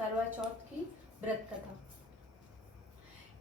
करवा चौथ की व्रत कथा।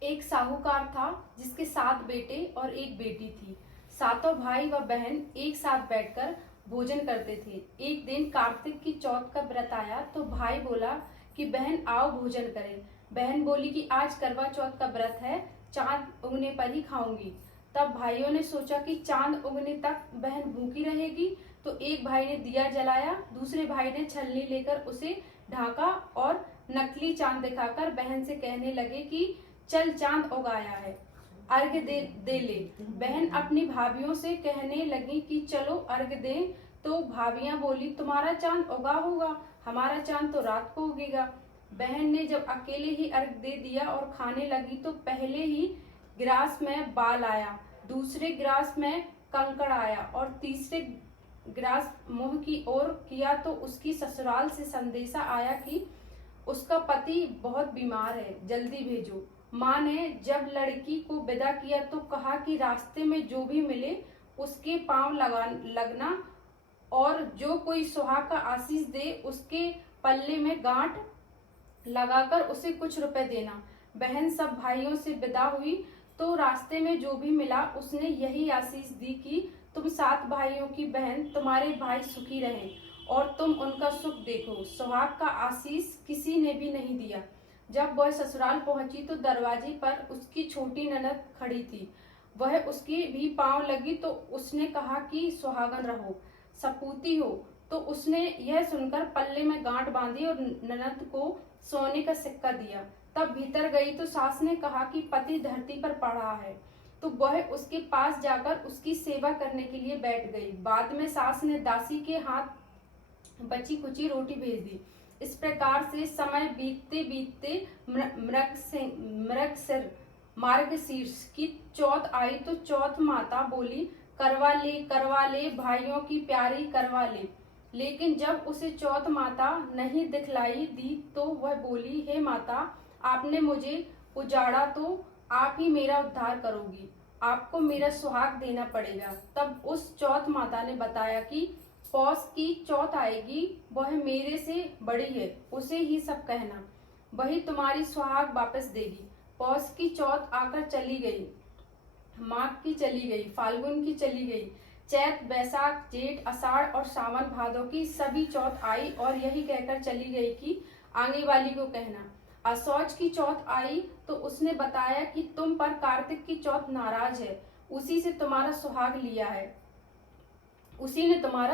एक साहूकार था जिसके 7 बेटे और एक बेटी थी। सातों भाई व बहन एक साथ बैठकर भोजन करते थे। एक दिन कार्तिक की चौथ का व्रत आया तो भाई बोला कि बहन आओ भोजन करें। बहन बोली कि आज करवा चौथ का व्रत है, चांद उगने पर ही खाऊंगी। तब भाइयों ने सोचा कि चांद उगने तक बहन भूखी रहेगी, तो एक भाई ने दिया जलाया, दूसरे भाई ने छलनी लेकर उसे ढांका और नकली चांद दिखाकर बहन से कहने लगे कि चल चांद उगाया है, अर्घ्य दे ले। बहन अपनी भाभीियों से कहने लगी कि चलो अर्घ्य दें, तो भाभियां बोली तुम्हारा चांद उगा होगा, हमारा चांद तो रात को उगेगा। बहन ने जब अकेले ही अर्घ्य दे दिया और खाने लगी तो पहले ही गिलास में बाल आया, दूसरे गिलास में कंकड़ आया और तीसरे गिलास मुंह की ओर किया तो उसकी ससुराल से संदेशा आया कि उसका पति बहुत बीमार है, जल्दी भेजो। माँ ने जब लड़की को विदा किया तो कहा कि रास्ते में जो भी मिले उसके पांव लगना और जो कोई सुहाग का आशीष दे उसके पल्ले में गांठ लगाकर उसे कुछ रुपए देना। बहन सब भाइयों से विदा हुई तो रास्ते में जो भी मिला उसने यही आशीष दी कि तुम 7 भाइयों की बहन, तुम्हारे भाई सुखी रहें और तुम उनका सुख देखो। सुहाग का आशीष किसी ने भी नहीं दिया। जब वह ससुराल पहुंची तो दरवाजे पर उसकी छोटी ननद खड़ी थी। वह उसके भी पांव लगी तो उसने कहा कि सुहागन रहो, सपूती हो। तो उसने यह सुनकर पल्ले में गांठ बांधी और ननद को सोने का सिक्का दिया। तब भीतर गई तो सास ने कहा कि पति धरती पर पड़ा है, तो वह उसके पास जाकर उसकी सेवा करने के लिए बैठ गई। बाद में सास ने दासी के हाथ बची कुची रोटी भेज दी। इस प्रकार से समय बीतते बीतते मृगशिर मार्गशीर्ष की चौथ आई तो चौथ माता बोली करवा ले भाइयों की प्यारी करवा ले। लेकिन जब उसे चौथ माता नहीं दिखलाई दी तो वह बोली हे माता, आपने मुझे उजाड़ा तो आप ही मेरा उद्धार करोगी, आपको मेरा सुहाग देना पड़ेगा। तब उस चौथ माता ने बताया कि पौष की चौथ आएगी, वह मेरे से बड़ी है, उसे ही सब कहना, वही तुम्हारी सुहाग वापस देगी। पौष की चौथ आकर चली गई, माघ की चली गई, फाल्गुन की चली गई, चैत बैसाख जेठ आषाढ़ और सावन भादों की सभी चौथ आई और यही कहकर चली गई कि आगे वाली को कहना। असौज की चौथ आई तो उसने बताया कि तुम पर कार्तिक की चौथ नाराज है, उसी ने तुम्हारा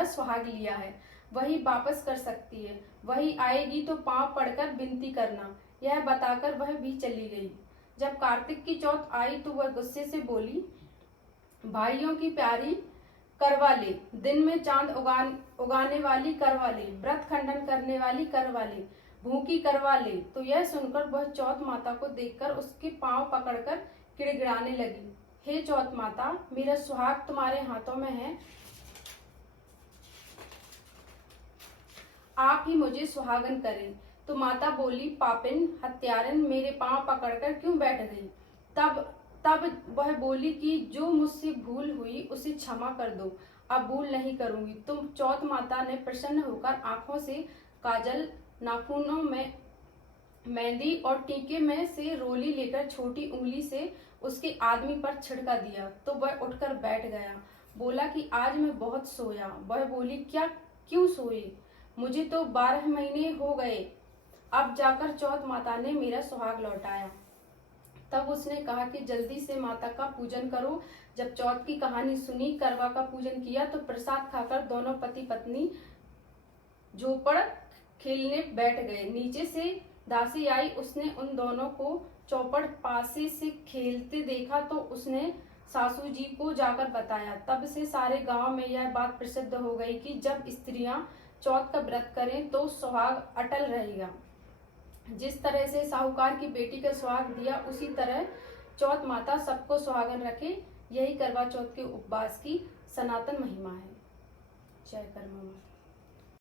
सुहाग लिया है, वही वापस कर सकती है, वही आएगी तो पांव पड़कर विनती करना। यह बताकर वह भी चली गई। जब कार्तिक की चौथ आई तो वह गुस्से से बोली भाइयों की प्यारी करवा ले, दिन में चांद उगाने वाली करवा ले, व्रत खंडन करने वाली करवा ले, भूखी करवा ले। तो यह सुनकर वह चौथ माता को देखकर उसके पांव पकड़कर गिड़गिड़ाने लगी, हे चौथ माता, मेरा सुहाग तुम्हारे हाथों में है, आप ही मुझे सुहागन करें। तो माता बोली पापिन हत्यारन, मेरे पांव पकड़कर क्यों बैठ गई। तब वह बोली कि जो मुझसे भूल हुई उसे क्षमा कर दो, अब भूल नहीं करूंगी। तुम चौथ माता ने प्रसन्न होकर आंखों से काजल, नाखूनों में मेहंदी और टीके में से रोली लेकर छोटी उंगली से उसके आदमी पर छिड़का दिया तो वह उठकर बैठ गया। बोला कि आज मैं बहुत सोया। वह बोली क्यों सोए, मुझे तो 12 महीने हो गए, अब जाकर चौथ माता ने मेरा सुहाग लौटाया। तब उसने कहा कि जल्दी से माता का पूजन करो। जब चौथ की कहानी सुनी, करवा का पूजन किया तो प्रसाद खाकर दोनों पति पत्नी झोपड़ खेलने बैठ गए। नीचे से दासी आई, उसने उन दोनों को चौपड़ पासे से खेलते देखा तो उसने सासू जी को जाकर बताया। तब से सारे गांव में यह बात प्रसिद्ध हो गई कि जब स्त्रियां चौथ का व्रत करें तो सुहाग अटल रहेगा। जिस तरह से साहूकार की बेटी का सुहाग दिया, उसी तरह चौथ माता सबको सुहागन रखे। यही करवा चौथ के उपवास की सनातन महिमा है। जय करवा माता।